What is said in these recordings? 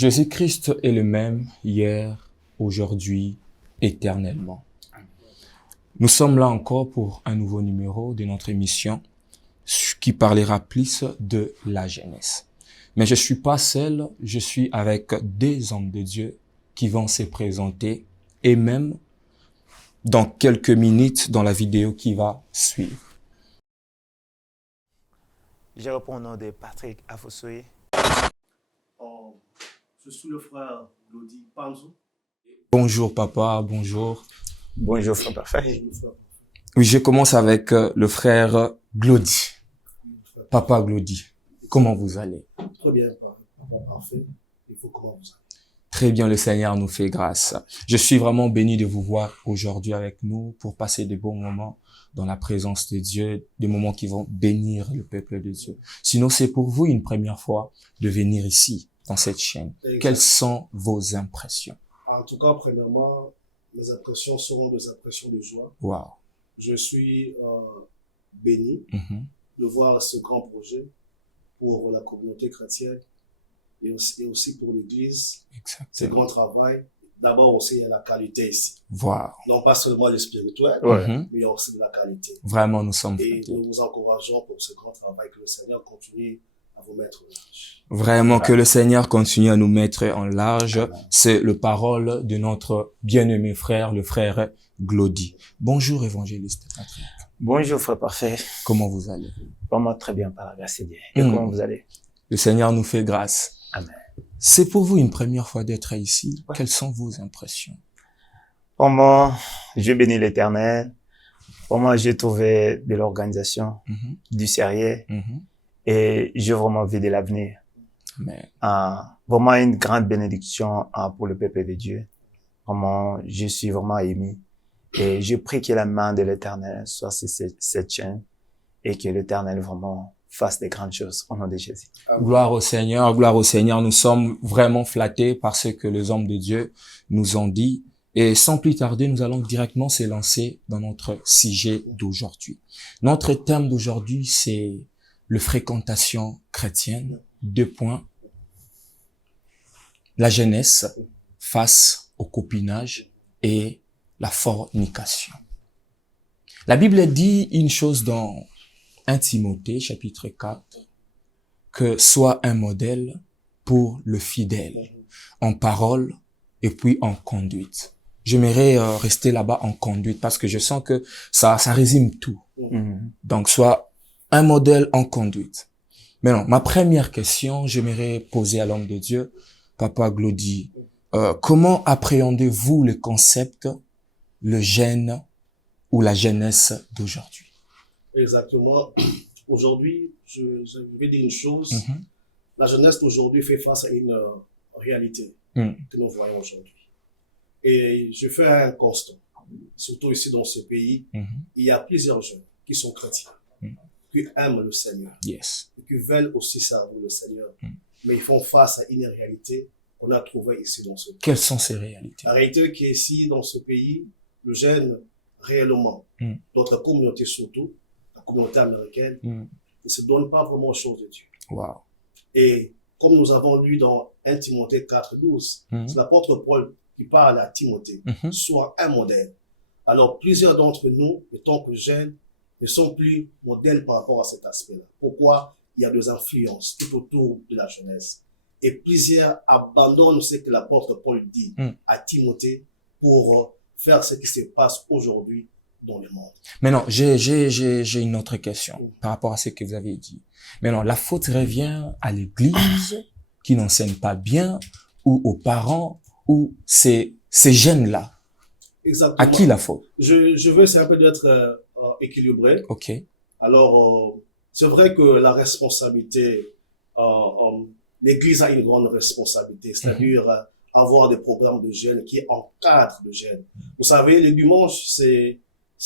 Jésus-Christ est le même hier, aujourd'hui, éternellement. Nous sommes là encore pour un nouveau numéro de notre émission qui parlera plus de la jeunesse. Mais je suis pas seul, je suis avec des hommes de Dieu qui vont se présenter et même dans quelques minutes dans la vidéo qui va suivre. Je réponds au nom de Patrick Afosoye. Je suis le frère Glody Panzo. Bonjour papa, bonjour. Bonjour frère parfait. Oui, je commence avec le frère Glody. Papa Glody, comment vous allez? Très bien, papa parfait. Il faut comment vous allez? Très bien, le Seigneur nous fait grâce. Je suis vraiment béni de vous voir aujourd'hui avec nous pour passer de bons moments dans la présence de Dieu, des moments qui vont bénir le peuple de Dieu. Sinon, c'est pour vous une première fois de venir ici, dans cette chaîne. Exactement. Quelles sont vos impressions? En tout cas, premièrement, mes impressions seront des impressions de joie. Wow. Je suis béni de voir ce grand projet pour la communauté chrétienne et aussi pour l'Église. Ce Exactement. grand travail. D'abord aussi, il y a la qualité ici. Wow. Non pas seulement le spirituel, Ouais. Mhm. mais il y a aussi de la qualité. Vraiment, nous sommes Et flattés. nous vous encourageons pour ce grand travail, que le Seigneur continue à vous mettre en marche. Vraiment que le Seigneur continue à nous mettre en large. Amen. C'est le parole de notre bien-aimé frère, le frère Glody. Bonjour évangéliste Patrick. Bonjour frère parfait. Comment vous allez? Vraiment très bien par la grâce de Dieu. Et Mm. comment vous allez? Le Seigneur nous fait grâce. Amen. C'est pour vous une première fois d'être ici. Ouais. Quelles sont vos impressions? Vraiment, je bénis l'Éternel. Vraiment, j'ai trouvé de l'organisation, Mhm, du sérieux mhm. et j'ai vraiment vu de l'avenir. Amen. Vraiment une grande bénédiction pour le peuple de Dieu. Vraiment, je suis vraiment ému. Et je prie que la main de l'Éternel soit sur cette chaîne et que l'Éternel vraiment fasse des grandes choses au nom de Jésus. Gloire au Seigneur, gloire au Seigneur. Nous sommes vraiment flattés par ce que les hommes de Dieu nous ont dit. Et sans plus tarder, nous allons directement se lancer dans notre sujet d'aujourd'hui. Notre thème d'aujourd'hui, c'est le fréquentation chrétienne. 2 points. La jeunesse face au copinage et la fornication. La Bible dit une chose dans 1 Timothée, chapitre 4, que soit un modèle pour le fidèle, en parole et puis en conduite. J'aimerais rester là-bas en conduite parce que je sens que ça résume tout. Mhm. Donc, soit un modèle en conduite. Maintenant, ma première question, j'aimerais poser à l'homme de Dieu, Papa Glody. Comment appréhendez-vous le concept, le jeune ou la jeunesse d'aujourd'hui? Exactement. Aujourd'hui, je vais dire une chose. Mhm. La jeunesse d'aujourd'hui fait face à une réalité Mhm. que nous voyons aujourd'hui. Et je fais un constat, surtout ici dans ce pays, Mhm. il y a plusieurs jeunes qui sont chrétiens, qui aiment le Seigneur, Yes. et qui veulent aussi servir le Seigneur, Mhm. mais ils font face à une réalité qu'on a trouvée ici dans ce pays. Quelles sont ces réalités? La réalité qui est ici dans ce pays, le jeune réellement, Mhm. notre communauté surtout, la communauté américaine, Mhm. ne se donne pas vraiment aux choses de Dieu. Wow. Et comme nous avons lu dans 1 Timothée 4:12, Mhm. c'est l'apôtre Paul qui parle à Timothée, Mhm. soit un modèle. Alors plusieurs d'entre nous, étant plus jeunes, ne sont plus modèles par rapport à cet aspect-là. Pourquoi? Il y a des influences tout autour de la jeunesse. Et plusieurs abandonnent ce que l'apôtre Paul dit à Timothée pour faire ce qui se passe aujourd'hui dans le monde. Maintenant, j'ai une autre question par rapport à ce que vous avez dit. Maintenant, la faute revient à l'église qui n'enseigne pas bien ou aux parents ou ces jeunes-là. Exactement. À qui la faute? Je veux essayer un peu d'être équilibré. Ok. Alors, c'est vrai que la responsabilité, l'Église a une grande responsabilité, c'est-à-dire avoir des programmes de jeunes qui encadrent les jeunes. Vous savez, le dimanche, c'est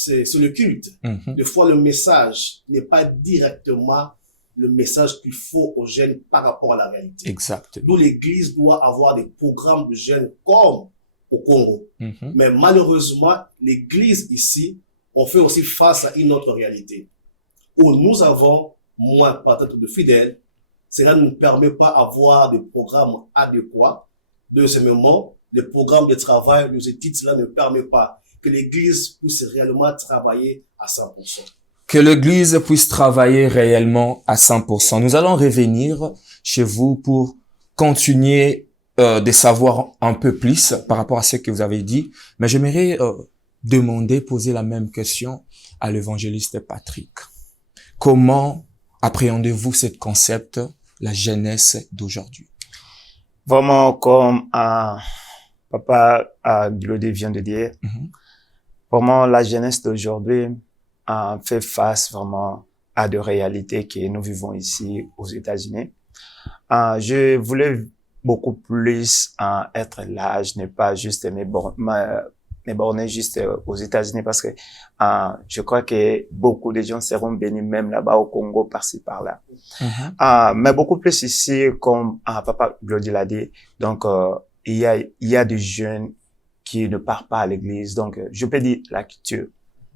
le culte. Mhm. Des fois, le message n'est pas directement le message qu'il faut aux jeunes par rapport à la réalité. Exactement. D'où l'Église doit avoir des programmes de jeunes comme au Congo. Mhm. Mais malheureusement, l'Église ici, on fait aussi face à une autre réalité, où nous avons moins peut-être de fidèles, cela ne nous permet pas d'avoir des programmes adéquats. Deuxièmement, les programmes de travail, nos études, cela ne permet pas que l'Église puisse réellement travailler à 100%. Que l'Église puisse travailler réellement à 100%. Nous allons revenir chez vous pour continuer de savoir un peu plus par rapport à ce que vous avez dit. Mais j'aimerais poser la même question à l'évangéliste Patrick. Comment appréhendez-vous ce concept, la jeunesse d'aujourd'hui? Vraiment, comme Papa Glody vient de dire, vraiment la jeunesse d'aujourd'hui fait face vraiment à des réalités que nous vivons ici aux États-Unis. Je voulais beaucoup plus être là, je n'ai pas juste borné juste aux États-Unis parce que je crois que beaucoup de gens seront bénis même là-bas au Congo, par-ci, par-là. Mais beaucoup plus ici, comme Papa Glody l'a dit, donc il y a des jeunes qui ne partent pas à l'église. Donc, je peux dire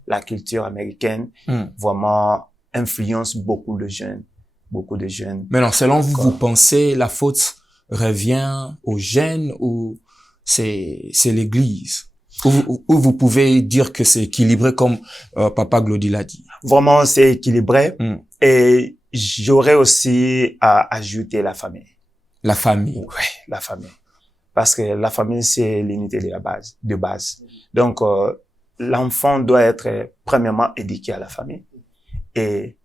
la culture américaine vraiment influence beaucoup de jeunes. Maintenant, selon vous, vous pensez la faute revient aux jeunes ou c'est l'église? Ou vous pouvez dire que c'est équilibré comme Papa Glody l'a dit? Vraiment, c'est équilibré. Et j'aurais aussi à ajouter la famille. La famille. Oui, la famille. Parce que la famille, c'est l'unité de base. Donc, l'enfant doit être premièrement éduqué à la famille. Et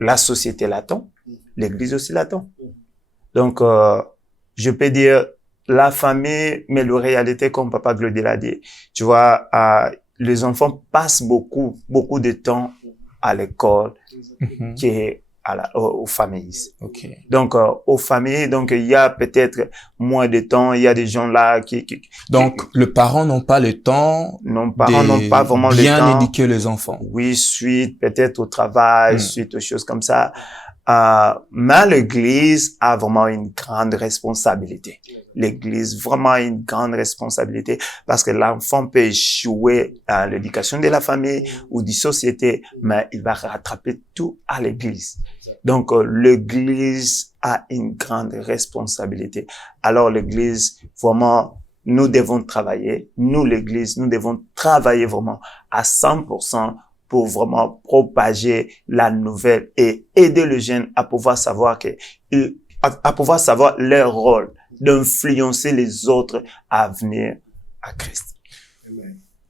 la société l'attend. L'église aussi l'attend. Donc, je peux dire la famille, mais la réalité, comme Papa Glody l'a dit, tu vois, les enfants passent beaucoup de temps à l'école, qui est aux familles. Okay. Donc, aux familles, donc il y a peut-être moins de temps, il y a des gens là Donc, les parents n'ont pas le temps. Nos parents n'ont pas vraiment le temps. Bien éduquer les enfants. Oui, suite peut-être au travail, suite aux choses comme ça. Mais l'église a vraiment une grande responsabilité. L'église vraiment une grande responsabilité parce que l'enfant peut échouer à l'éducation de la famille ou de la société, mais il va rattraper tout à l'église. Donc, l'église a une grande responsabilité. Alors, l'église, vraiment, nous devons travailler. Nous, l'église, nous devons travailler vraiment à 100% pour vraiment propager la nouvelle et aider les jeunes à pouvoir savoir leur rôle, d'influencer les autres à venir à Christ.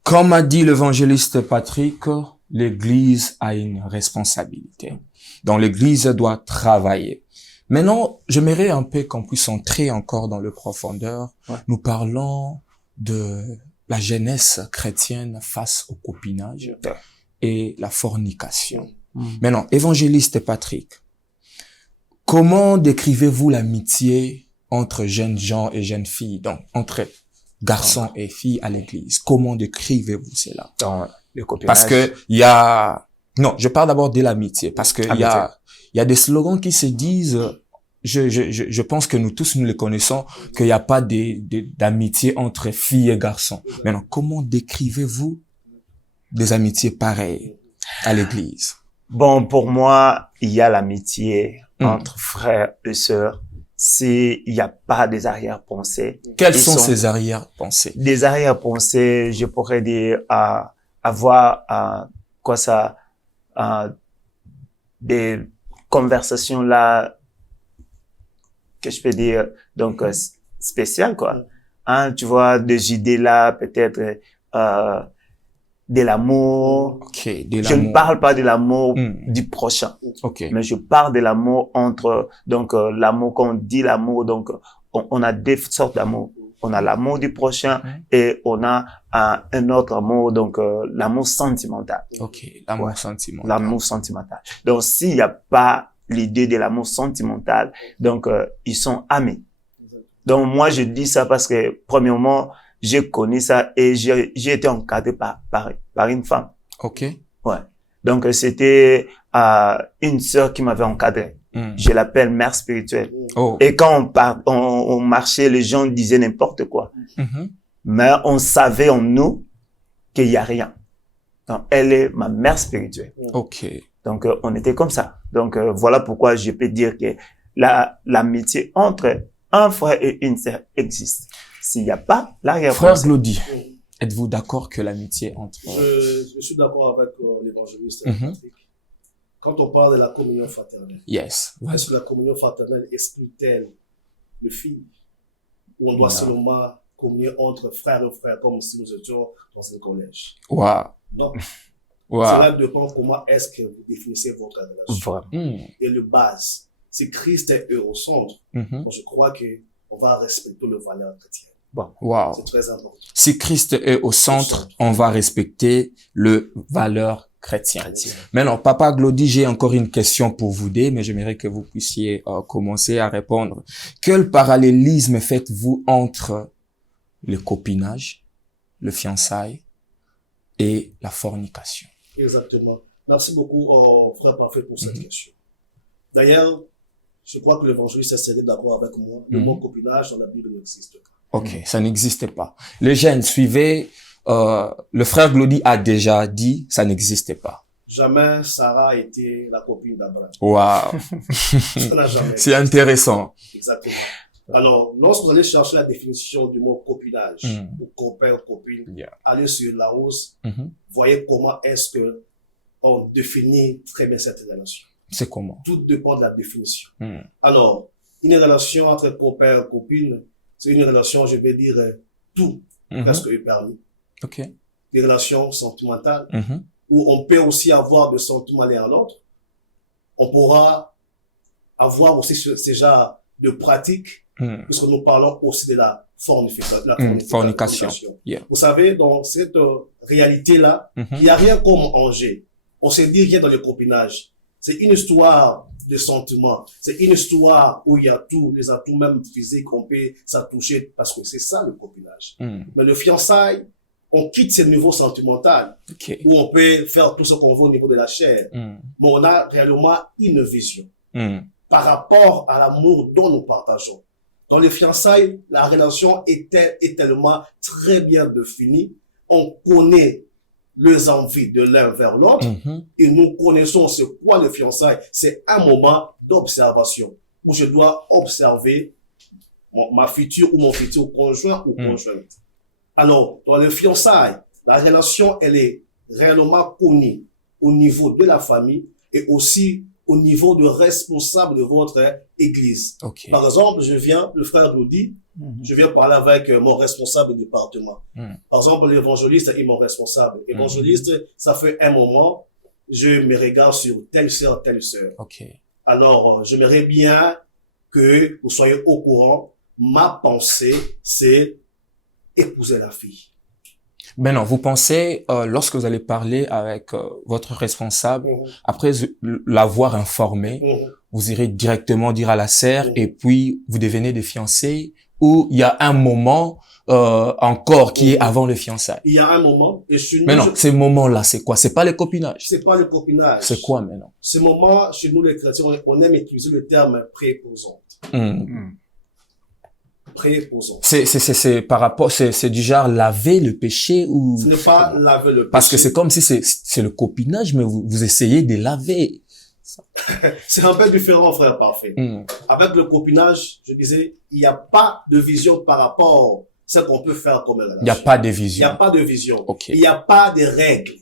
Comme a dit l'évangéliste Patrick, l'Église a une responsabilité. Donc l'Église doit travailler. Maintenant, j'aimerais un peu qu'on puisse entrer encore dans le profondeur. Ouais. Nous parlons de la jeunesse chrétienne face au copinage et la fornication. Maintenant, évangéliste Patrick, comment décrivez-vous l'amitié entre jeunes gens et jeunes filles, donc entre garçons et filles à l'église? Comment décrivez-vous cela? Dans le copinage. Parce que non, je parle d'abord de l'amitié, parce que il y a des slogans qui se disent, je pense que nous tous nous les connaissons, qu'il n'y a pas d'amitié entre filles et garçons. Maintenant, comment décrivez-vous des amitiés pareilles à l'église? Bon, pour moi, il y a l'amitié entre frères et sœurs. S'il n'y a pas des arrière-pensées. Quelles sont ces arrière-pensées? Des arrière-pensées, je pourrais dire, avoir, des conversations là, que je peux dire, donc, spéciales, quoi. Tu vois, des idées là, peut-être, de l'amour. Okay, je ne parle pas de l'amour du prochain. Okay. Mais je parle de l'amour entre, donc, l'amour, quand on dit l'amour, donc, on a deux sortes d'amour. On a l'amour du prochain et on a un autre amour, donc, l'amour sentimental. Ok, l'amour sentimental. L'amour sentimental. Donc, s'il n'y a pas l'idée de l'amour sentimental, donc, ils sont amis. Donc, moi, je dis ça parce que, premièrement, j'ai connu ça et j'ai été encadré par une femme. Ok. Ouais. Donc, c'était une sœur qui m'avait encadré. Je l'appelle mère spirituelle. Oh. Et quand on marchait, les gens disaient n'importe quoi. Mais on savait en nous qu'il y a rien. Donc, elle est ma mère spirituelle. Ok. Donc, on était comme ça. Donc, voilà pourquoi je peux dire que l'amitié entre un frère et une sœur existe. S'il n'y a pas Frère Glody, êtes-vous d'accord que l'amitié entre... Je suis d'accord avec l'évangéliste Patrick. Quand on parle de la communion fraternelle, yes. est-ce que la communion fraternelle exclut-elle le fils? Ou on doit seulement communier entre frères et frères comme si nous étions dans un collège? Wow. Non. Wow. Cela dépend comment est-ce que vous définissez votre relation. Vraiment. Et le base, si Christ est au centre, moi, je crois que on va respecter le valeur chrétienne. Bon. Wow. C'est très important. Si Christ est au centre, on va respecter le valeur chrétien. Maintenant, Papa Glody, j'ai encore une question pour vous deux, mais j'aimerais que vous puissiez commencer à répondre. Quel parallélisme faites-vous entre le copinage, le fiançailles et la fornication? Exactement. Merci beaucoup, frère Parfait, pour cette question. D'ailleurs, je crois que l'évangéliste serait d'accord avec moi. Le mot copinage dans la Bible n'existe pas. Ok, ça n'existe pas. Les jeunes, suivez, le frère Glody a déjà dit, ça n'existait pas. Jamais Sarah a été la copine d'Abraham. Waouh. Ça n'a jamais. C'est intéressant. Exactement. Alors, lorsque vous allez chercher la définition du mot copinage, ou copain, copine, allez sur Larousse, voyez comment est-ce que on définit très bien cette relation. C'est comment? Tout dépend de la définition. Alors, une relation entre copain et copine, c'est une relation, je vais dire, tout, presque est permis. Ok. Des relations sentimentales, où on peut aussi avoir des sentiments l'un à l'autre. On pourra avoir aussi ce genre de pratiques, puisque nous parlons aussi de la fornication. Yeah. Vous savez, dans cette réalité-là, il n'y a rien comme Angers. On se dit rien dans le copinage. C'est une histoire de sentiments. C'est une histoire où il y a tous les atouts, même physiques, on peut s'attoucher, parce que c'est ça le copinage. Mais le fiançailles, on quitte ce niveau sentimental, où on peut faire tout ce qu'on veut au niveau de la chair. Mais on a réellement une vision par rapport à l'amour dont nous partageons. Dans les fiançailles, la relation est tellement très bien définie. On connaît les envies de l'un vers l'autre et nous connaissons ce quoi le fiançailles. C'est un moment d'observation où je dois observer ma future ou mon futur conjoint ou conjointe. Alors, dans le fiançailles, la relation, elle est réellement connue au niveau de la famille et aussi au niveau de responsable de votre église. Par exemple, le frère Glody, je viens parler avec mon responsable de département. Par exemple, l'évangéliste est mon responsable. Évangéliste, ça fait un moment, je me regarde sur telle sœur, telle sœur. Alors, j'aimerais bien que vous soyez au courant. Ma pensée, c'est épouser la fille. Ben non, vous pensez, lorsque vous allez parler avec votre responsable, après l'avoir informé, vous irez directement dire à la sœur et puis vous devenez des fiancés, ou il y a un moment encore qui est avant le fiançailles? Il y a un moment. Et chez nous, mais non, ces moments-là, c'est quoi? C'est pas le copinage. C'est pas le copinage. C'est quoi maintenant? Ce moment, chez nous les chrétiens, on aime utiliser le terme préposante. Préposant. C'est par rapport, c'est du genre laver le péché ou... Ce n'est pas laver le péché. Parce que c'est comme si c'est le copinage, mais vous essayez de laver. C'est un peu différent, frère Parfait. Avec le copinage, je disais, il n'y a pas de vision par rapport à ce qu'on peut faire comme relation. Il n'y a pas de vision. Il n'y a pas de vision. Il n'y a pas de règles.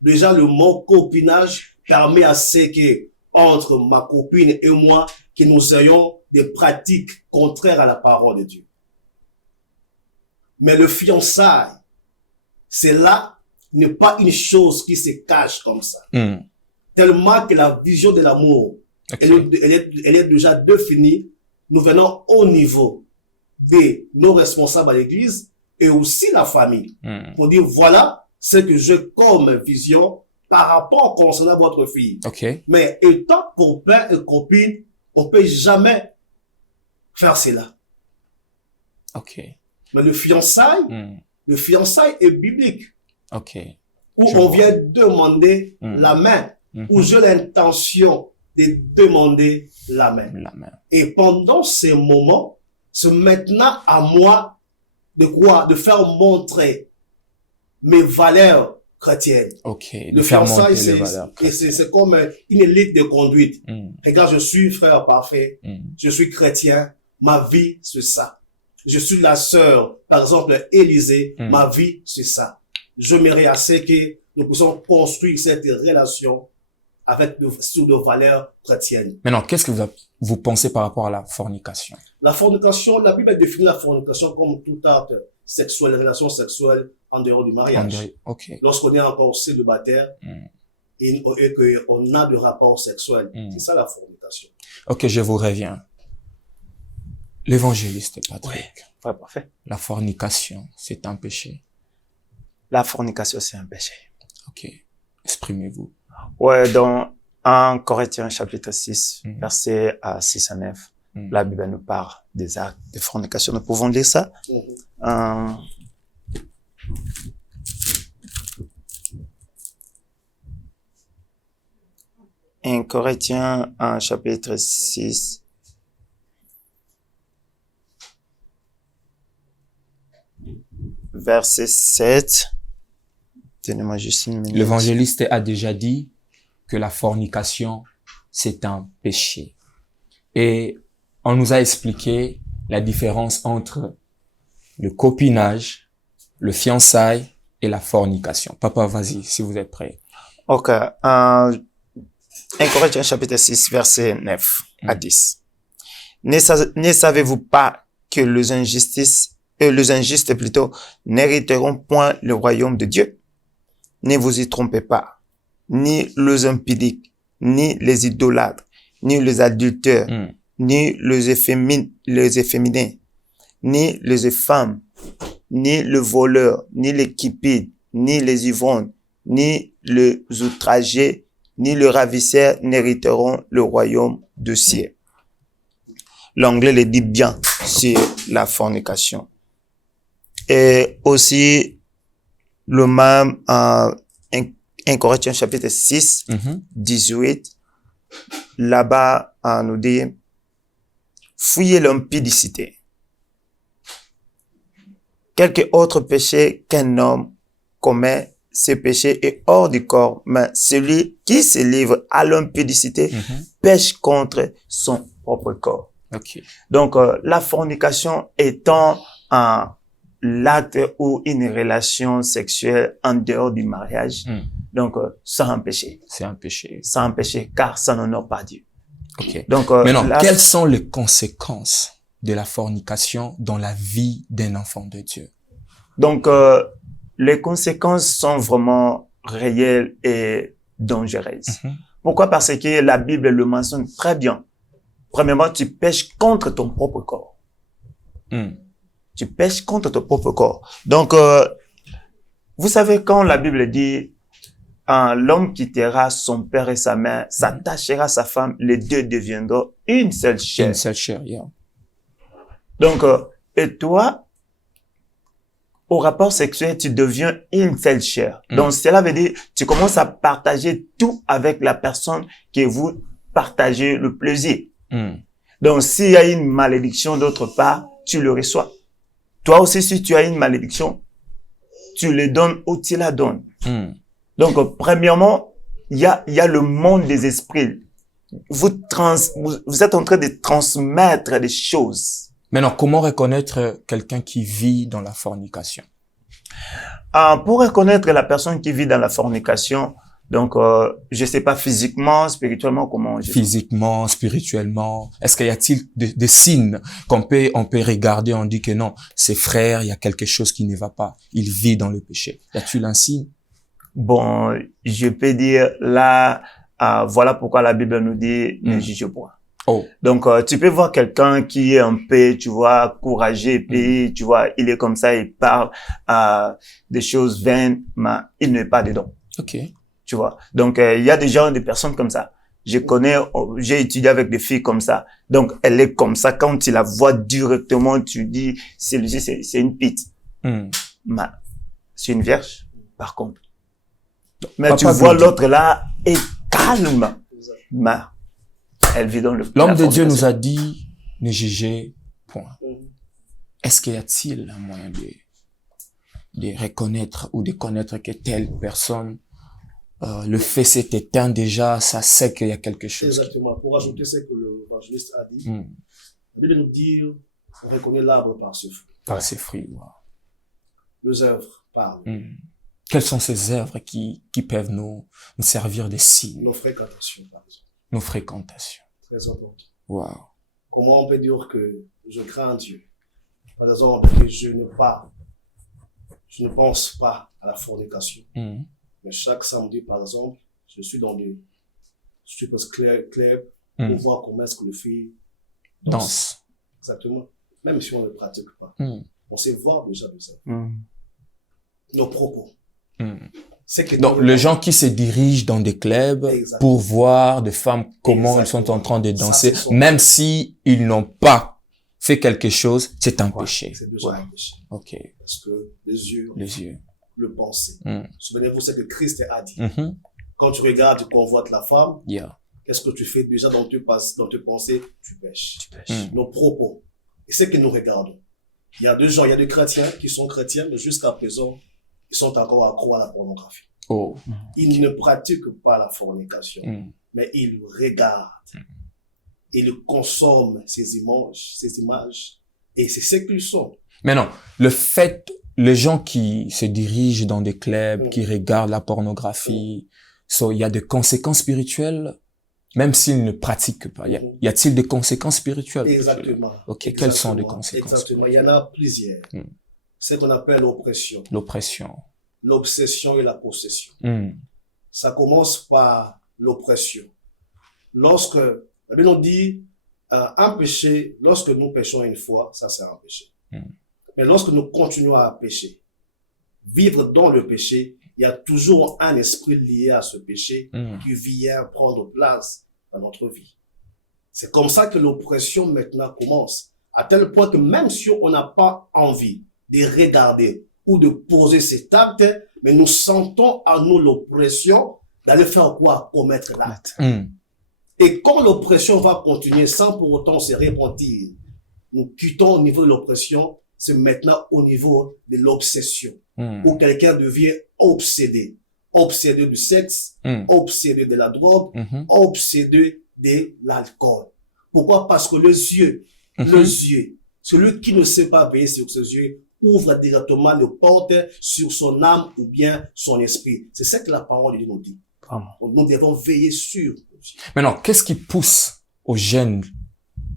Déjà, le mot copinage permet à ce que, entre ma copine et moi, que nous ayons des pratiques contraires à la parole de Dieu. Mais le fiançailles, c'est là, n'est pas une chose qui se cache comme ça. Tellement que la vision de l'amour, elle est déjà définie. Nous venons au niveau de nos responsables à l'église et aussi la famille. Pour dire, voilà ce que j'ai comme vision par rapport concernant votre fille. Mais étant copain et copine, on peut jamais faire cela. Mais le fiançailles est biblique. Où on vient demander la main, où j'ai l'intention de demander la main. Et pendant ces moments, c'est maintenant à moi de quoi? De faire montrer mes valeurs chrétienne. Ok. Le faire fiançailles, monter les valeurs c'est comme une élite de conduite. Mm. Regarde, je suis frère parfait, Mm. je suis chrétien, ma vie, c'est ça. Je suis la sœur, par exemple, Élisée, Mm. ma vie, c'est ça. Je m'aimerais assez que nous puissions construire cette relation avec sur de valeurs chrétiennes. Maintenant, qu'est-ce que vous pensez par rapport à la fornication? La fornication, la Bible définit la fornication comme tout acte sexuel, relation sexuelle en dehors du mariage. Ok. Lorsqu'on est encore célibataire Mm. et qu'on a de rapports sexuels, Mm. c'est ça la fornication. Ok, je vous reviens. L'évangéliste Patrick. Ouais, parfait. La fornication, c'est un péché. La fornication, c'est un péché. Ok. Exprimez-vous. Ouais, dans 1 Corinthiens chapitre 6, Mm. versets 6 à 9, Mm. la Bible nous parle des actes de fornication. Nous pouvons lire ça. Mhm. Un Corinthiens, chapitre 6, verset 7. Donnez-moi juste une minute. L'évangéliste a déjà dit que la fornication, c'est un péché. Et on nous a expliqué la différence entre le copinage, le fiançailles et la fornication. Papa, vas-y, si vous êtes prêt. Ok. 1 Corinthiens chapitre 6, verset 9 à 10. Ne savez-vous pas que les injustes plutôt, n'hériteront point le royaume de Dieu? Ne vous y trompez pas. Ni les impudiques, ni les idolâtres, ni les adultères, ni les efféminés, ni les femmes, ni le voleur, ni les cupides, ni les ivrognes, ni les outragés, ni le ravisseur n'hériteront le royaume de ciel. L'anglais le dit bien sur la fornication. Et aussi, le même, 1 Corinthiens chapitre 6, 18, là-bas, nous dit, fuyez l'impudicité. Quelque autre péché qu'un homme commet, ce péché est hors du corps, mais celui qui se livre à l'impudicité pêche contre son propre corps. Ok. Donc, la fornication étant l'acte ou une relation sexuelle en dehors du mariage, donc c'est un péché. C'est un péché. C'est un péché car ça n'honore pas Dieu. Ok. Donc, maintenant, quelles sont les conséquences de la fornication dans la vie d'un enfant de Dieu? Donc, les conséquences sont vraiment réelles et dangereuses. Pourquoi? Parce que la Bible le mentionne très bien. Premièrement, tu pêches contre ton propre corps. Tu pêches contre ton propre corps. Donc, vous savez, quand la Bible dit l'homme quittera son père et sa mère, s'attachera à sa femme, les deux deviendront une seule chair. Une seule chair, yeah. Donc, et toi, au rapport sexuel, tu deviens une seule chair. Donc, cela veut dire, tu commences à partager tout avec la personne que vous partagez le plaisir. Donc, s'il y a une malédiction d'autre part, tu le reçois. Toi aussi, si tu as une malédiction, tu le donnes ou tu la donnes. Donc, premièrement, il y a le monde des esprits. Vous êtes en train de transmettre des choses. Maintenant, comment reconnaître quelqu'un qui vit dans la fornication? Pour reconnaître la personne qui vit dans la fornication, donc, je sais pas physiquement, spirituellement, comment... Physiquement, spirituellement, est-ce qu'il y a-t-il des signes on peut regarder, on dit que non, c'est frère, il y a quelque chose qui ne va pas, il vit dans le péché. Y a-t-il un signe? Bon, je peux dire là, voilà pourquoi la Bible nous dit ne juge point. Oh. Donc, tu peux voir quelqu'un qui est un peu, tu vois, courageux, puis, tu vois, il est comme ça, il parle des choses vaines, mais il n'est pas dedans. Ok. Tu vois. Donc, il y a des gens, des personnes comme ça. Je connais, j'ai étudié avec des filles comme ça. Donc, elle est comme ça. Quand tu la vois directement, tu dis, c'est une pite. Mais, c'est une vierge, par contre. Mais Papa tu vois l'autre là, est calme. Mais, elle vit dans le... L'homme de Dieu nous a dit, ne jugez point. Est-ce qu'il y a-t-il un moyen de reconnaître ou de connaître que telle personne, le fait s'est éteint déjà, ça sait qu'il y a quelque chose. Exactement. Pour ajouter ce que l'évangéliste a dit, Mm. la Bible nous dit, on reconnaît l'arbre par ses fruits. Par ses fruits. Wow. Les œuvres parlent. Mm. Quelles sont ces œuvres qui peuvent nous servir de signes, Nos fréquentations, par exemple. nos fréquentations? Très important. Wow. Comment on peut dire que je crains Dieu? Par exemple, que je ne pense pas à la fornication. Mm. Mais chaque samedi, par exemple, je suis dans des clubs Mm. pour voir comment est-ce que les filles Danse. Exactement. Même si on ne le pratique pas. Mm. On sait voir déjà des œuvres. Mm. Nos propos. Mm. C'est que Donc, les gens qui se dirigent dans des clubs Exactement. pour voir des femmes, comment elles sont Exactement. en train de Ça, danser, c'est son même péché. si ils n'ont pas fait quelque chose, c'est un péché. C'est déjà un péché. Ok. Parce que les yeux, Les yeux. le penser. Mm. Souvenez-vous ce que Christ a dit. Mhm. Quand tu regardes, tu convoites la femme, Yeah. qu'est-ce que tu fais déjà dans tes pensées? Tu pêches. Mm. Nos propos. Et c'est que nous regardons. Il y a des gens, il y a des chrétiens qui sont chrétiens, mais jusqu'à présent, ils sont encore accros à la pornographie. Oh. Ils ne pratiquent pas la fornication, Mm. mais ils regardent. Et ils consomment ces images, et c'est ce qu'ils sont. Mais non, le fait, les gens qui se dirigent dans des clubs, Mm. qui regardent la pornographie, il y a des conséquences spirituelles, même s'ils ne pratiquent pas. Y a-t-il des conséquences spirituelles? Exactement. Ok, quelles sont les Exactement. conséquences? Exactement. Il y en a plusieurs. Mm. Ce qu'on appelle l'oppression, L'oppression. l'obsession et la possession. Mm. Ça commence par l'oppression. Lorsque, la Bible nous dit, un péché, lorsque nous péchons une fois, ça c'est un péché. Mm. Mais lorsque nous continuons à pécher, vivre dans le péché, il y a toujours un esprit lié à ce péché Mm. qui vient prendre place dans notre vie. C'est comme ça que l'oppression maintenant commence. À tel point que même si on n'a pas envie de regarder ou de poser cet acte, mais nous sentons à nous l'oppression d'aller faire quoi? Commettre l'acte. Mm. Et quand l'oppression va continuer sans pour autant se repentir, nous quittons au niveau de l'oppression, c'est maintenant au niveau de l'obsession, Mm. où quelqu'un devient obsédé. Obsédé du sexe, Mm. obsédé de la drogue, Mhm. obsédé de l'alcool. Pourquoi? Parce que les yeux, celui qui ne sait pas veiller sur ses yeux, ouvre directement les portes sur son âme ou bien son esprit. C'est ce que la parole de Dieu nous dit. Vraiment. Nous devons veiller sur nos yeux. Maintenant, qu'est-ce qui pousse aux jeunes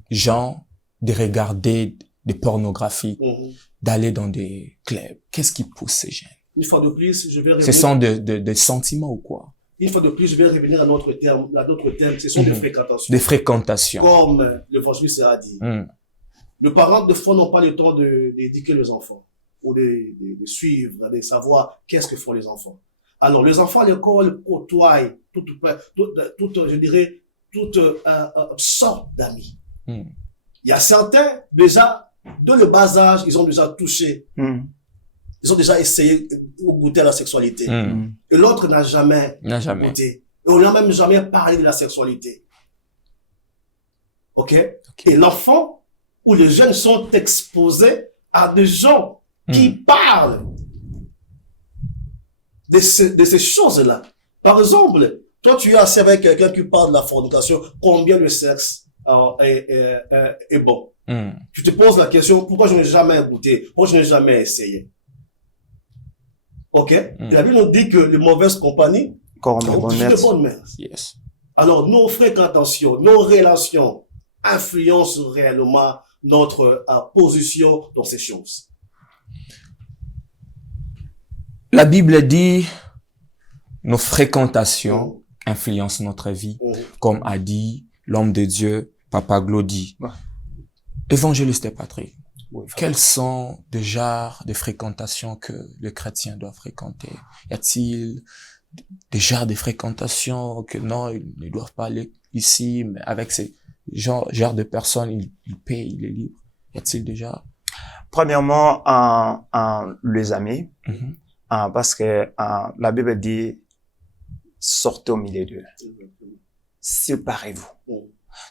gens de regarder des pornographies, Mhm. d'aller dans des clubs? Qu'est-ce qui pousse ces jeunes? Une fois de plus, je vais Ce revenir. sont des sentiments ou quoi? Une fois de plus, je vais revenir à notre terme. Ce sont des fréquentations. Des fréquentations. Comme l'évangéliste a dit. Mm. Les parents, de fois, n'ont pas le temps d'éduquer les enfants. Ou de suivre, de savoir qu'est-ce que font les enfants. Alors, les enfants à l'école côtoient toute sorte d'amis. Mm. Il y a certains, déjà, de le bas âge, ils ont déjà touché. Mm. Ils ont déjà essayé ou goûté à la sexualité. Mm. Et l'autre n'a jamais N'a jamais. goûté. Et on n'a même jamais parlé de la sexualité. OK? Ok. Et l'enfant ou les jeunes sont exposés à des gens qui parlent de ces choses-là. Par exemple, toi, tu es assis avec quelqu'un qui parle de la fornication, combien le sexe est bon. Mm. Tu te poses la question, pourquoi je n'ai jamais goûté? Pourquoi je n'ai jamais essayé? OK? Et la Bible nous dit que les mauvaises compagnies Corrompt ont les de bonnes bonnes mères. Yes. Alors, nos fréquentations, nos relations influencent réellement notre position dans ces choses. La Bible dit, nos fréquentations influencent notre vie, comme a dit l'homme de Dieu, Papa Glody. Ouais. Évangéliste Patrick, Oui, quels sont des genres de fréquentations que les chrétiens doivent fréquenter? Y a-t-il des genres de fréquentations que non, ils ne doivent pas aller ici, mais avec ces genres de personnes, ils payent, ils les livrent? Y a-t-il déjà? Premièrement, les amis, Mhm. parce que la Bible dit, sortez au milieu d'eux. Séparez-vous.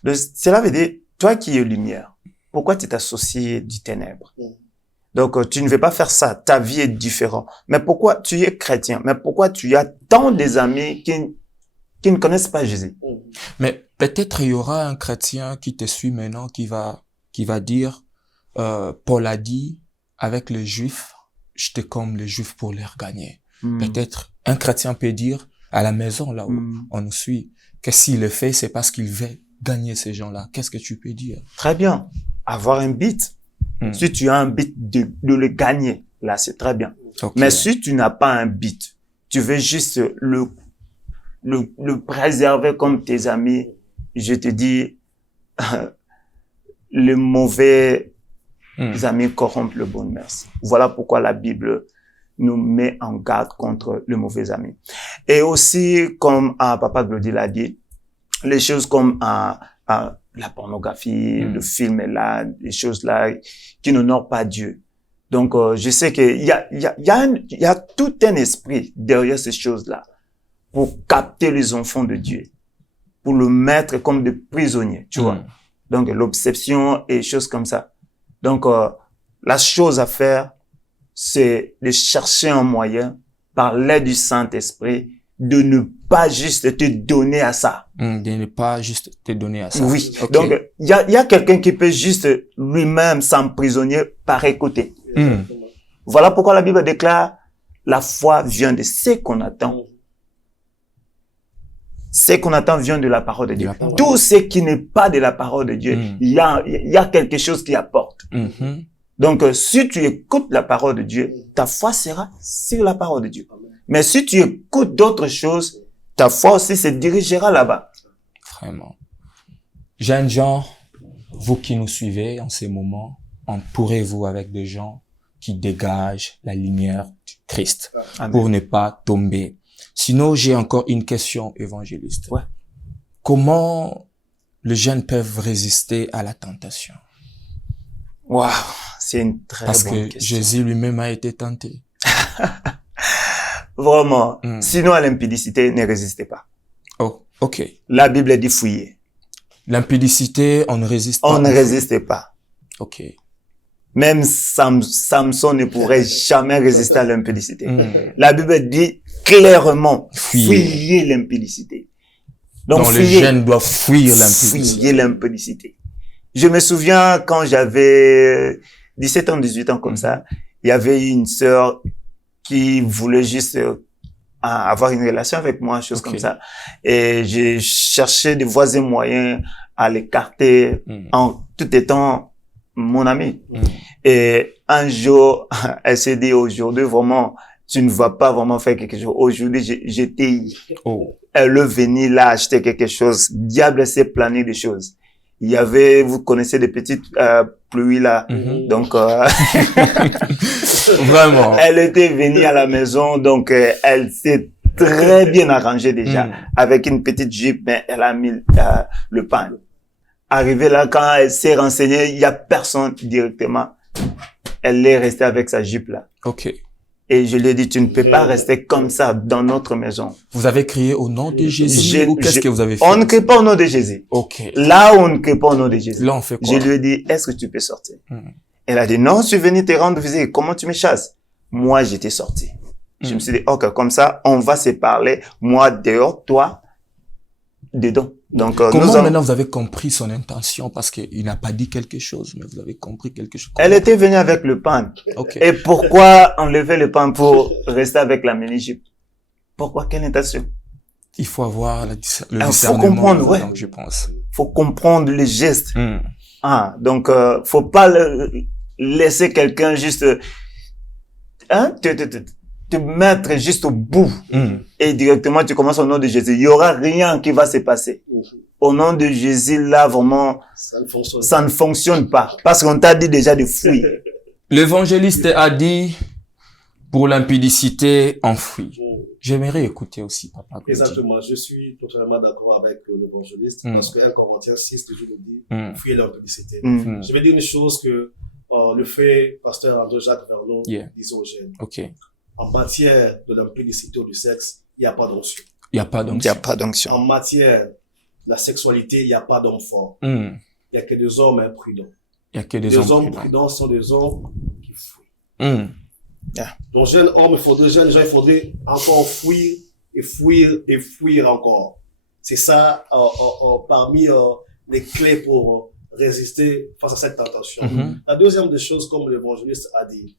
Donc, cela veut dire, toi qui es lumière, pourquoi tu t'associes du ténèbre? Donc, tu ne veux pas faire ça. Ta vie est différente. Mais pourquoi tu es chrétien? Mais pourquoi tu as tant des amis qui ne connaissent pas Jésus? Mais peut-être il y aura un chrétien qui te suit maintenant qui va dire, Paul a dit, avec les Juifs, j'étais comme les Juifs pour les regagner. Peut-être un chrétien peut dire, à la maison, là où on nous suit, que s'il le fait, c'est parce qu'il veut gagner ces gens-là. Qu'est-ce que tu peux dire? Très bien. Avoir un but. Si tu as un but de le gagner, là, c'est très bien. Okay. Mais si tu n'as pas un but, tu veux juste le préserver comme tes amis, je te dis, les mauvais amis corrompent le bon mœurs. Voilà pourquoi la Bible nous met en garde contre le mauvais ami. Et aussi, comme Papa Glody l'a dit, les choses comme la pornographie, le film est là, des choses là qui n'honorent pas Dieu. Donc, je sais qu'il y a tout un esprit derrière ces choses-là pour capter les enfants de Dieu, pour le mettre comme des prisonniers, tu vois. Donc, l'obsession et choses comme ça. Donc, la chose à faire, c'est de chercher un moyen, par l'aide du Saint-Esprit, de ne pas juste te donner à ça. De ne pas juste te donner à ça. Oui. Okay. Donc, il y a quelqu'un qui peut juste lui-même s'emprisonner par écouter. Voilà pourquoi la Bible déclare, la foi vient de ce qu'on attend. Ce qu'on attend vient de la parole de Dieu. Tout ce qui n'est pas de la parole de Dieu, il y a quelque chose qui apporte. Donc, si tu écoutes la parole de Dieu, ta foi sera sur la parole de Dieu. Mais si tu écoutes d'autres choses, ta foi aussi se dirigera là-bas. Vraiment. Jeunes gens, vous qui nous suivez en ces moments, entourez-vous avec des gens qui dégagent la lumière du Christ. Amen. Pour ne pas tomber. Sinon, j'ai encore une question, évangéliste. Ouais. Comment les jeunes peuvent résister à la tentation? Waouh, c'est une très bonne question. Parce que Jésus lui-même a été tenté. Vraiment. Sinon, à l'impudicité, ne résistez pas. Oh, ok. La Bible dit fouiller. L'impudicité, on ne résiste pas. On ne résiste pas. Ok. Même Samson ne pourrait jamais résister à l'impudicité. La Bible dit clairement, fuyez l'impudicité. Donc les jeunes doivent fuir l'impudicité. Fuyez l'impudicité. Je me souviens quand j'avais 17 ans, 18 ans comme ça, il y avait une sœur qui voulait juste avoir une relation avec moi, chose comme ça. Et j'ai cherché des voies et moyens à l'écarter en tout étant mon ami. Et un jour, elle s'est dit, aujourd'hui, vraiment, tu ne vas pas vraiment faire quelque chose. Aujourd'hui, j'étais, elle est venue là acheter quelque chose. Diable s'est plané des choses. Il y avait, vous connaissez des petites pluies là. Donc, vraiment. Elle était venue à la maison, donc elle s'est très bien arrangée déjà. Avec une petite jupe, mais elle a mis le pain. Arrivée là, quand elle s'est renseignée, il y a personne directement. Elle est restée avec sa jupe là. Ok. Et je lui ai dit, tu ne peux pas rester comme ça dans notre maison. Vous avez crié au nom de Jésus ou qu'est-ce que vous avez fait? On ne crie pas au nom de Jésus. Ok. Là où on ne crie pas au nom de Jésus. Là, on fait quoi? Je lui ai dit, est-ce que tu peux sortir? Elle a dit, non, je suis venu te rendre visite. Comment tu me chasses? Moi, j'étais sorti. Je me suis dit, ok, comme ça, on va se parler. Moi, dehors, toi, dedans. Donc, comment maintenant vous avez compris son intention? Parce qu'il n'a pas dit quelque chose, mais vous avez compris quelque chose. Elle était venue avec le pain. Okay. Et pourquoi enlever le pain pour rester avec la mini-jupe? Pourquoi? Quelle intention? Il faut avoir le discernement. Faut comprendre, ouais. Donc, je pense. Faut comprendre les gestes. Donc, faut pas laisser quelqu'un juste, te mettre juste au bout. Et directement, tu commences au nom de Jésus. Il y aura rien qui va se passer. Au nom de Jésus, là, vraiment, ça ne fonctionne pas. Parce qu'on t'a dit déjà de fuir. L'évangéliste a dit, pour l'impudicité, on fuit. J'aimerais écouter aussi, Papa. Exactement. Je suis totalement d'accord avec l'évangéliste. Parce que 1 Corinthiens 6, toujours nous dit, fuyez l'impudicité. Je vais dire une chose que, le fait, pasteur André-Jacques Vernon, disait aux jeunes. Okay. En matière de l'impudicité ou du sexe, il n'y a pas d'onction. Il n'y a pas d'onction. Il n'y a pas d'onction. En matière de la sexualité, il n'y a pas d'homme fort. Il n'y a que des hommes imprudents. Il y a que des hommes prudents sont des hommes qui fuient. Donc, jeune homme, jeunes gens, il faudrait encore fuir et fuir et fuir encore. C'est ça, parmi les clés pour résister face à cette tentation. La deuxième des choses, comme l'évangéliste a dit,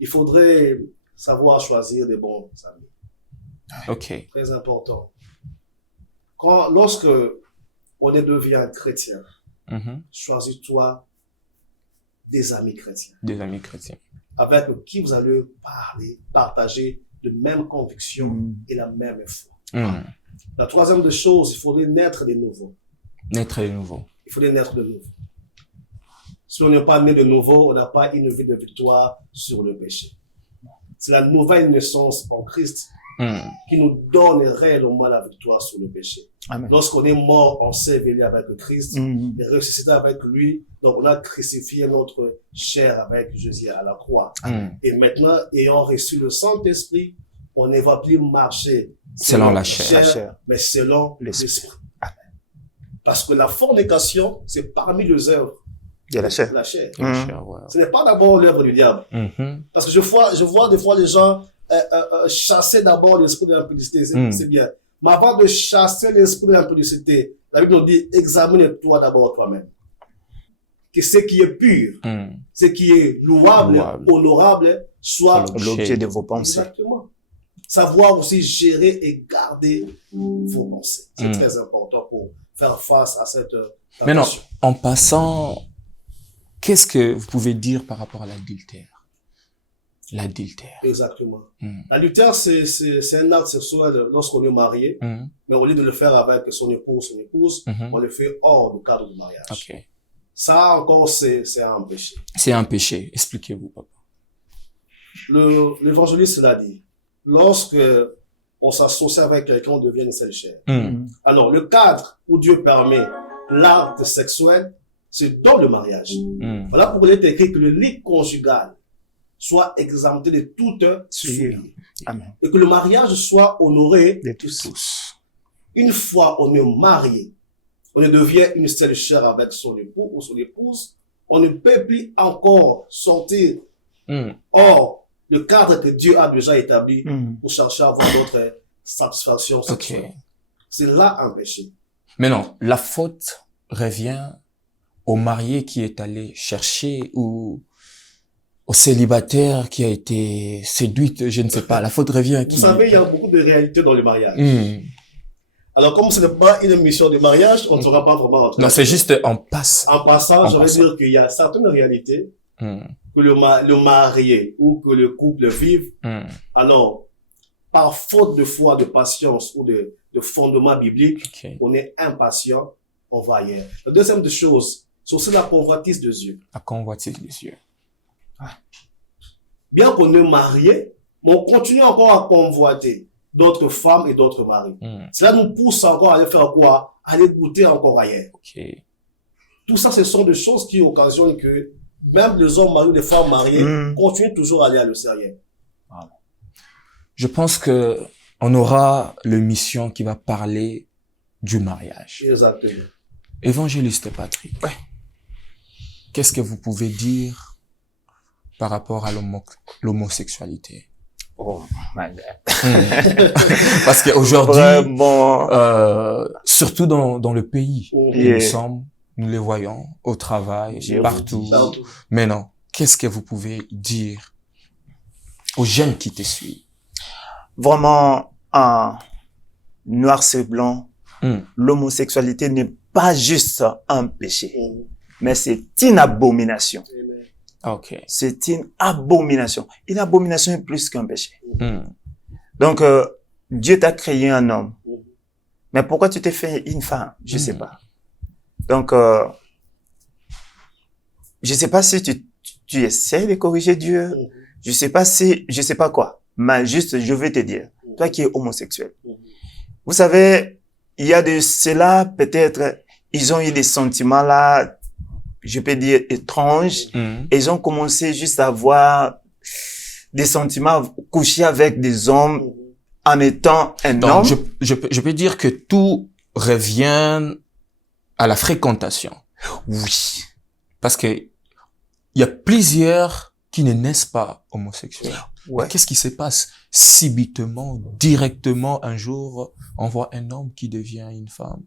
il faudrait savoir choisir des bons amis. OK. Très important. Lorsque on devient chrétien, choisis-toi des amis chrétiens. Des amis chrétiens. Avec qui vous allez partager de mêmes convictions et la même foi. La troisième des choses, il faudrait naître de nouveau. Naître de nouveau. Il faudrait naître de nouveau. Si on n'est pas né de nouveau, on n'a pas une vie de victoire sur le péché. C'est la nouvelle naissance en Christ qui nous donne réellement la victoire sur le péché. Amen. Lorsqu'on est mort enseveli avec Christ et ressuscité avec lui, donc on a crucifié notre chair avec Jésus à la croix. Et maintenant, ayant reçu le Saint-Esprit, on ne va plus marcher selon la chair, mais selon l'Esprit. Parce que la fornication, c'est parmi les œuvres de la chair. La chair. Ouais. Ce n'est pas d'abord l'œuvre du diable. Parce que je vois des fois les gens chasser d'abord l'esprit de l'impudicité. C'est bien. Mais avant de chasser l'esprit de l'impudicité, la Bible nous dit, examine-toi d'abord toi-même. Que ce qui est pur, ce qui est louable, honorable, soit l'objet de vos pensées. Exactement. Savoir aussi gérer et garder vos pensées. C'est très important pour faire face à cette tentation. Maintenant, en passant, qu'est-ce que vous pouvez dire par rapport à l'adultère? L'adultère. Exactement. L'adultère, c'est un acte sexuel lorsqu'on est marié, mais au lieu de le faire avec son épouse, on le fait hors du cadre du mariage. Okay. Ça encore, c'est un péché. C'est un péché. Expliquez-vous, papa. L'évangéliste l'a dit. Lorsque on s'associe avec quelqu'un, on devient une seule chair. Alors, le cadre où Dieu permet l'acte sexuel, c'est dans le mariage. Voilà pourquoi il est écrit que le lit conjugal soit exempté de toute souillure. Amen. Et que le mariage soit honoré De tous. Une fois on est marié, on devient une seule chair avec son époux ou son épouse, on ne peut plus encore sortir hors le cadre que Dieu a déjà établi pour chercher à avoir d'autres satisfactions sexuelles. C'est là un péché. Mais non, la faute revient au marié qui est allé chercher ou au célibataire qui a été séduite, je ne sais pas. La faute revient à qui? Vous savez, il y a beaucoup de réalités dans le mariage. Alors, comme ce n'est pas une mission de mariage, on ne saura pas vraiment. Non, c'est juste en passe. En passant, je vais dire qu'il y a certaines réalités que le marié ou que le couple vivent. Alors, par faute de foi, de patience ou de fondement biblique, on est impatient, on va ailleurs. La deuxième des choses, c'est aussi la convoitise de Dieu. La convoitise des yeux. Bien qu'on est marié, mais on continue encore à convoiter d'autres femmes et d'autres maris. Cela nous pousse encore à aller faire quoi? À aller goûter encore ailleurs. Tout ça, ce sont des choses qui occasionnent que même les hommes mariés ou les femmes mariées continuent toujours à aller à l'extérieur. Je pense que on aura l'émission qui va parler du mariage. Exactement. Évangéliste Patrick, qu'est-ce que vous pouvez dire par rapport à l'homosexualité? Oh, my God. Parce qu'aujourd'hui, vraiment, surtout dans le pays où Yeah. nous sommes, nous les voyons au travail, J'ai partout. Mais non, qu'est-ce que vous pouvez dire aux jeunes qui te suivent? vraiment, en noir sur blanc, l'homosexualité n'est pas juste un péché, mais c'est une abomination. Ok. C'est une abomination. Une abomination est plus qu'un péché. Donc, Dieu t'a créé un homme. Mais pourquoi tu t'es fait une femme? Je sais pas. Donc, je sais pas si tu essaies de corriger Dieu. Je sais pas quoi. Mais juste, je vais te dire, toi qui es homosexuel. Vous savez, il y a de cela, peut-être, ils ont eu des sentiments là, je peux dire étranges, et ils ont commencé juste à avoir des sentiments couchés avec des hommes en étant un Donc, homme. je peux dire que tout revient à la fréquentation. Oui. Parce que il y a plusieurs qui ne naissent pas homosexuels. Ouais. Qu'est-ce qui se passe subitement, directement, un jour, on voit un homme qui devient une femme?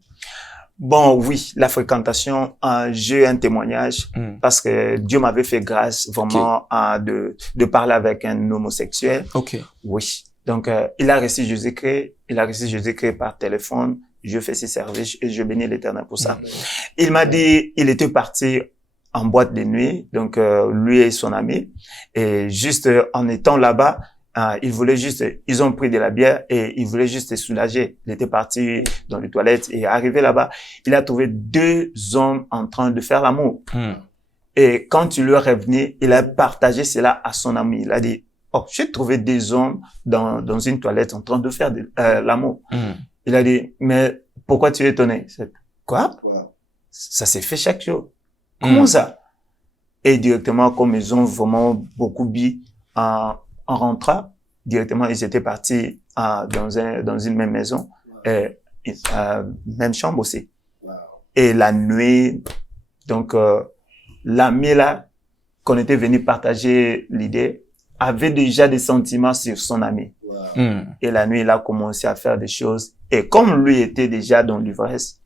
Bon, oui, la fréquentation, j'ai eu un témoignage parce que Dieu m'avait fait grâce vraiment de parler avec un homosexuel. Ok. Oui. Donc, il a reçu Jésus-Christ par téléphone. Je fais ses services et je bénis l'Éternel pour ça. Il m'a dit, il était parti en boîte de nuit, donc lui et son ami, et juste en étant là-bas, ils ont pris de la bière et ils voulaient juste se soulager. Il était parti dans les toilettes et arrivé là-bas, il a trouvé 2 hommes en train de faire l'amour. Et quand il leur est venu, il a partagé cela à son ami. Il a dit, oh, j'ai trouvé 2 hommes dans une toilette en train de faire l'amour. Il a dit, mais pourquoi tu es étonné? Quoi? Ça s'est fait chaque jour. Comment ça? Et directement, comme ils ont vraiment beaucoup bu en rentrant, directement, ils étaient partis dans une même maison, même chambre aussi. Et la nuit, donc, l'ami là, qu'on était venu partager l'idée, avait déjà des sentiments sur son ami. Et la nuit, il a commencé à faire des choses. Et comme lui était déjà dans l'ivresse,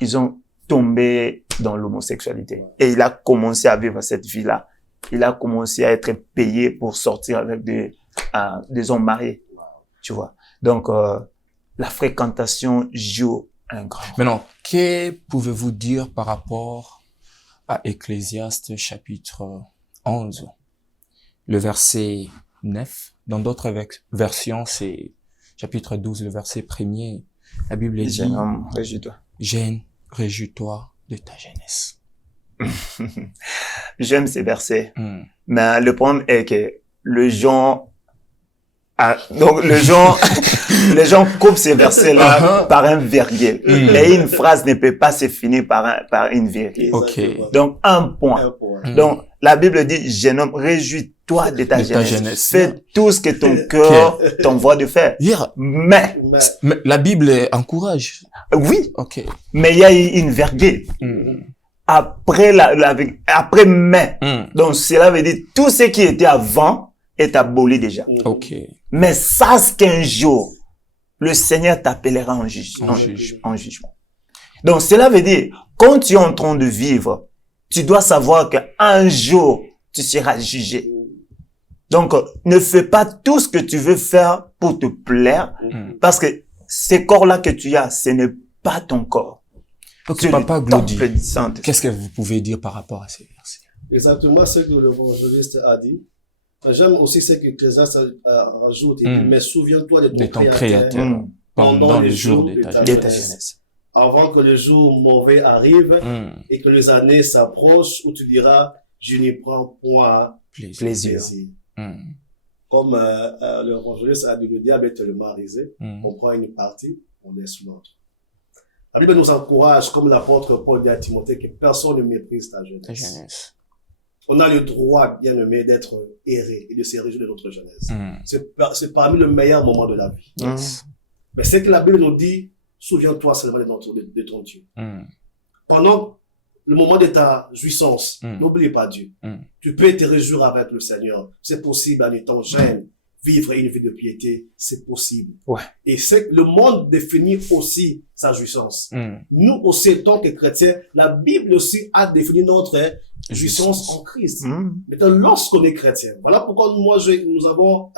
ils ont tombé dans l'homosexualité. Et il a commencé à vivre cette vie-là. Il a commencé à être payé pour sortir avec des hommes mariés. Tu vois. Donc, la fréquentation joue un grand rôle. Maintenant, que pouvez-vous dire par rapport à Ecclésiaste chapitre 11, le verset 9? Dans d'autres versions, c'est chapitre 12, le verset 1er. La Bible dit, Jeune homme, réjouis-toi. Jeune, réjouis-toi de ta jeunesse. J'aime ces versets. Mais le problème est que les gens coupent ces versets-là par un virgule. Et une phrase ne peut pas se finir par une virgule. Okay. Donc, un point. Donc, la Bible dit, jeune homme, réjouis-toi de ta jeunesse. Fais tout ce que ton cœur t'envoie de faire. Mais, la Bible encourage. Oui. Ok. Mais il y a une virgule. Après après mais. Donc, cela veut dire tout ce qui était avant est aboli déjà. Ok. Mais sache qu'un jour, le Seigneur t'appellera en jugement. Donc, cela veut dire, quand tu es en train de vivre, tu dois savoir qu'un jour, tu seras jugé. Donc, ne fais pas tout ce que tu veux faire pour te plaire, parce que ce corps-là que tu as, ce n'est pas ton corps. Ok, Papa Glody, qu'est-ce que vous pouvez dire par rapport à ces versets? Exactement ce que l'évangéliste a dit. J'aime aussi ce que Ecclésiaste rajoute. Il dit, mais souviens-toi de ton Créateur pendant les jours de ta jeunesse. Avant que le jour mauvais arrive et que les années s'approchent où tu diras, je n'y prends point plaisir. Comme l'évangéliste a dit, le diable est tellement risé, on prend une partie, on laisse l'autre. La Bible nous encourage, comme l'apôtre Paul dit à Timothée, que personne ne méprise ta jeunesse. On a le droit, bien aimé, d'être erré et de se réjouir de notre jeunesse. C'est parmi le meilleur moment de la vie. Mais c'est que la Bible nous dit, souviens-toi seulement de ton Dieu. Pendant le moment de ta jouissance, n'oublie pas Dieu. Tu peux te réjouir avec le Seigneur. C'est possible en étant jeune, vivre une vie de piété, c'est possible. Et c'est le monde définit aussi sa jouissance. Nous aussi, en tant que chrétiens, la Bible aussi a défini notre jouissance en Christ. Maintenant, lorsqu'on est chrétien, voilà pourquoi nous avons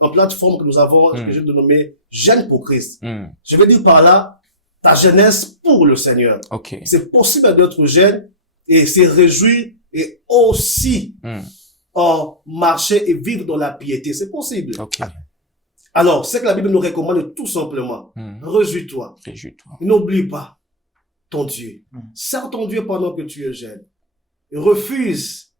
une plateforme que nous avons, que je dénommé Jeune pour Christ. Je veux dire par là, ta jeunesse pour le Seigneur. C'est possible d'être jeune et se réjouir et aussi marcher et vivre dans la piété. C'est possible. Alors, c'est que la Bible nous recommande tout simplement. Réjouis-toi. N'oublie pas ton Dieu. Sers ton Dieu pendant que tu es jeune. Et refuse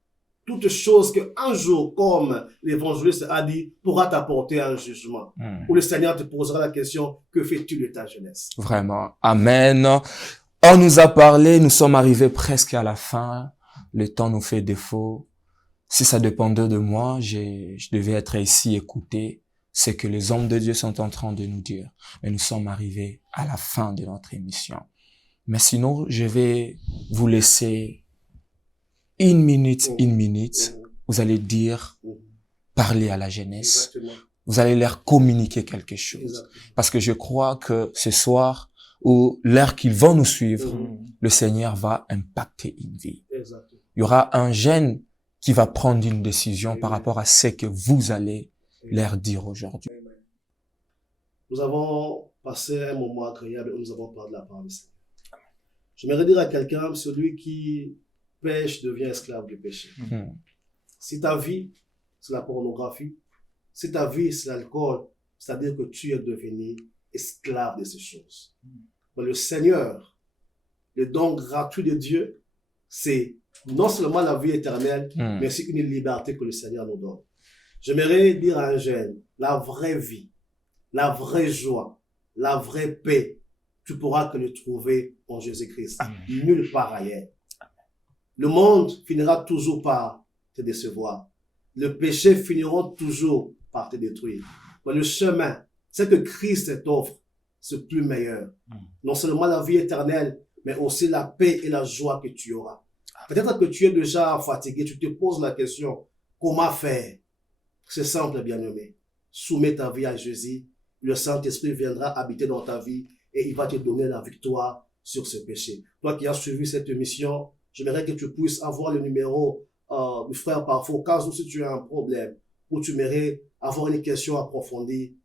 toute chose qu'un jour, comme l'évangéliste a dit, pourra t'apporter un jugement. Où le Seigneur te posera la question, que fais-tu de ta jeunesse? Vraiment. Amen. On nous a parlé, nous sommes arrivés presque à la fin. Le temps nous fait défaut. Si ça dépendait de moi, je devais être ici écouter ce que les hommes de Dieu sont en train de nous dire. Mais nous sommes arrivés à la fin de notre émission. Mais sinon, je vais vous laisser une minute vous allez dire, parler à la jeunesse. Exactement. Vous allez leur communiquer quelque chose. Exactement. Parce que je crois que ce soir, ou l'heure qu'ils vont nous suivre, le Seigneur va impacter une vie. Exactement. Il y aura un jeune qui va prendre une décision par rapport à ce que vous allez leur dire aujourd'hui. Nous avons passé un moment agréable où nous avons parlé de la parole du Seigneur. J'aimerais dire à quelqu'un, celui qui pêche devient esclave du péché. Si ta vie, c'est la pornographie, si ta vie, c'est l'alcool, c'est-à-dire que tu es devenu esclave de ces choses. Mais le Seigneur, le don gratuit de Dieu, c'est non seulement la vie éternelle, mais aussi une liberté que le Seigneur nous donne. J'aimerais dire à un jeune, la vraie vie, la vraie joie, la vraie paix, tu pourras que le trouver en Jésus-Christ. Nulle part ailleurs. Le monde finira toujours par te décevoir. Le péché finira toujours par te détruire. Mais le chemin, c'est que Christ t'offre, c'est plus meilleur. Non seulement la vie éternelle, mais aussi la paix et la joie que tu auras. Peut-être que tu es déjà fatigué, tu te poses la question, comment faire? C'est simple, bien-aimé. Soumets ta vie à Jésus, le Saint-Esprit viendra habiter dans ta vie et il va te donner la victoire sur ce péché. Toi qui as suivi cette émission, j'aimerais que tu puisses avoir le numéro du frère Parfois, au cas où si tu as un problème, ou tu aimerais avoir une question approfondie,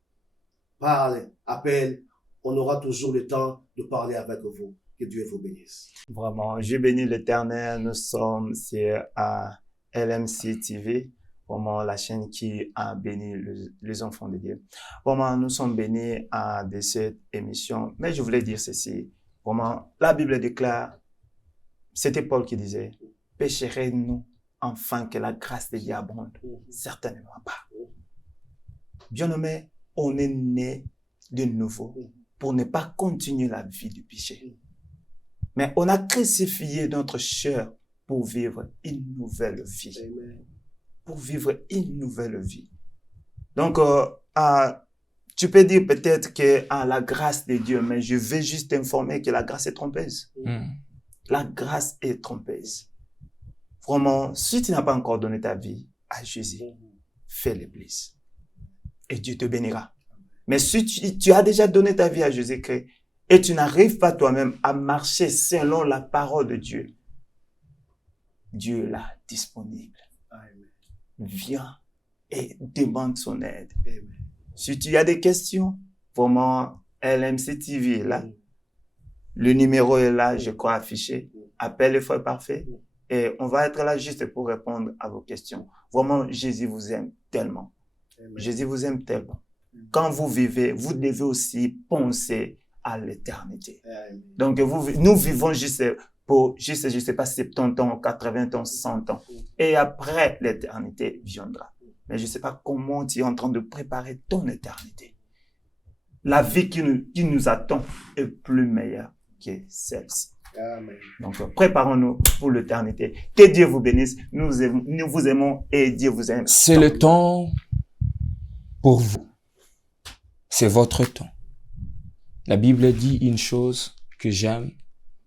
parle, appelle, on aura toujours le temps de parler avec vous. Que Dieu vous bénisse. Vraiment, je bénis l'Éternel. Nous sommes sur LMC TV, vraiment la chaîne qui a béni les enfants de Dieu. Vraiment, nous sommes bénis de cette émission. Mais je voulais dire ceci. Vraiment, la Bible déclare, c'était Paul qui disait, pécherez-nous afin que la grâce de Dieu abonde? Certainement pas. Bien-aimé, on est né de nouveau pour ne pas continuer la vie du péché. Mais on a crucifié notre chair pour vivre une nouvelle vie. Amen. Pour vivre une nouvelle vie. Donc, tu peux dire peut-être que la grâce de Dieu, mais je vais juste t'informer que la grâce est trompeuse. La grâce est trompeuse. Vraiment, si tu n'as pas encore donné ta vie à Jésus, fais l'église. Et Dieu te bénira. Mais si tu as déjà donné ta vie à Jésus-Christ, et tu n'arrives pas toi-même à marcher selon la parole de Dieu, Dieu est là, disponible. Amen. Viens et demande son aide. Amen. Si tu as des questions, vraiment, LMC TV est là. Le numéro est là, je crois, affiché. Appelle le frère parfait. Et on va être là juste pour répondre à vos questions. Vraiment, Jésus vous aime tellement. Amen. Jésus vous aime tellement. Quand vous vivez, vous devez aussi penser à l'éternité. Amen. Donc, nous vivons juste pour, je sais pas, 70 ans, 80 ans, 100 ans. Et après, l'éternité viendra. Mais je sais pas comment tu es en train de préparer ton éternité. La vie qui nous attend est plus meilleure que celle-ci. Amen. Donc, préparons-nous pour l'éternité. Que Dieu vous bénisse. Nous vous aimons et Dieu vous aime. C'est le temps pour vous. C'est votre temps. La Bible dit une chose que j'aime.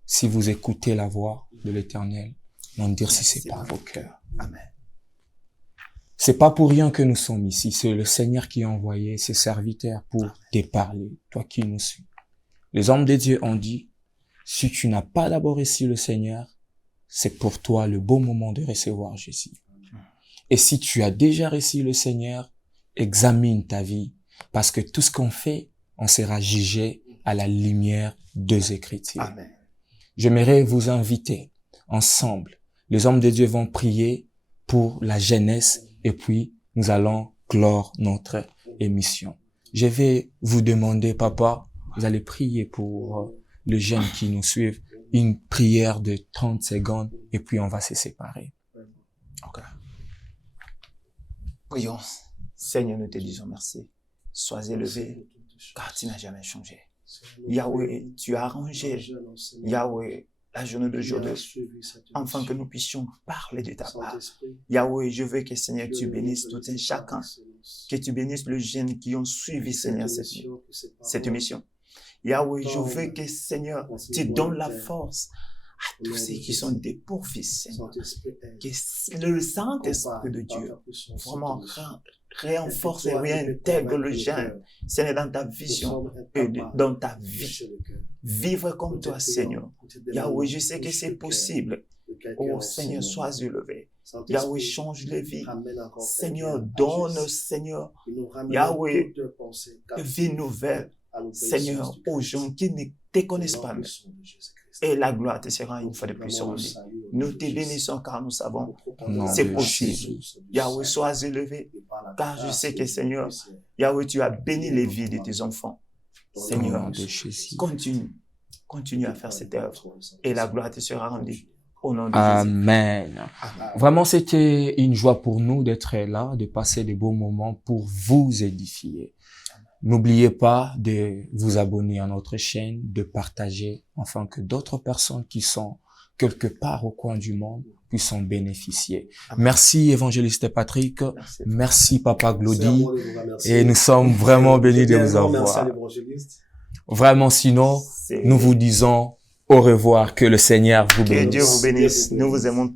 Si vous écoutez la voix de l'Éternel, n'endurcissez pas vos cœurs. Amen. C'est pas pour rien que nous sommes ici. C'est le Seigneur qui a envoyé ses serviteurs pour te parler, toi qui nous suis. Les hommes de Dieu ont dit, si tu n'as pas d'abord reçu le Seigneur, c'est pour toi le bon moment de recevoir Jésus. Et si tu as déjà reçu le Seigneur, examine ta vie, parce que tout ce qu'on fait, on sera jugé à la lumière des Écritures. Amen. J'aimerais vous inviter ensemble. Les hommes de Dieu vont prier pour la jeunesse et puis nous allons clore notre émission. Je vais vous demander, papa, vous allez prier pour les jeunes qui nous suivent, une prière de 30 secondes et puis on va se séparer. Ok. Prions. Seigneur, nous te disons merci. Sois élevé, car tu n'as jamais changé. Yahweh, tu as arrangé, Yahweh, la journée d'aujourd'hui, afin que nous puissions parler de ta part. Yahweh, je veux que, Seigneur, tu bénisses tout un chacun, que tu bénisses les jeunes qui ont suivi, Seigneur, cette émission. Yahweh, je veux que, Seigneur, tu donnes la force à tous ceux qui sont dépourvus, Seigneur, que le Saint-Esprit de Dieu vraiment renforce et réintègre le jeune, Seigneur, dans ta vision et dans ta vie. Vivre comme toi, Seigneur. Yahweh, je sais que c'est possible. Oh Seigneur, sois élevé. Yahweh, change les vies. Seigneur, donne, Seigneur, Yahweh, de vie nouvelle. Seigneur, aux gens qui ne te connaissent pas. Et la gloire te sera une fois de plus sur nous. Nous te bénissons car nous savons c'est possible. Yahweh, sois élevé. Car je sais que Seigneur, Yahweh, tu as béni les vies de tes enfants. Seigneur, continue à faire cette œuvre. Et la gloire te sera rendue. Au nom de Jésus. Amen. Vraiment, c'était une joie pour nous d'être là, de passer de beaux moments pour vous édifier. N'oubliez pas de vous abonner à notre chaîne, de partager, afin que d'autres personnes qui sont quelque part au coin du monde puissent en bénéficier. Amen. Merci, évangéliste Patrick. Merci, Papa Glody. Et nous sommes vraiment bénis de vous avoir. Vraiment, sinon, nous vous disons au revoir, que le Seigneur vous bénisse. Que Dieu vous bénisse. Nous vous aimons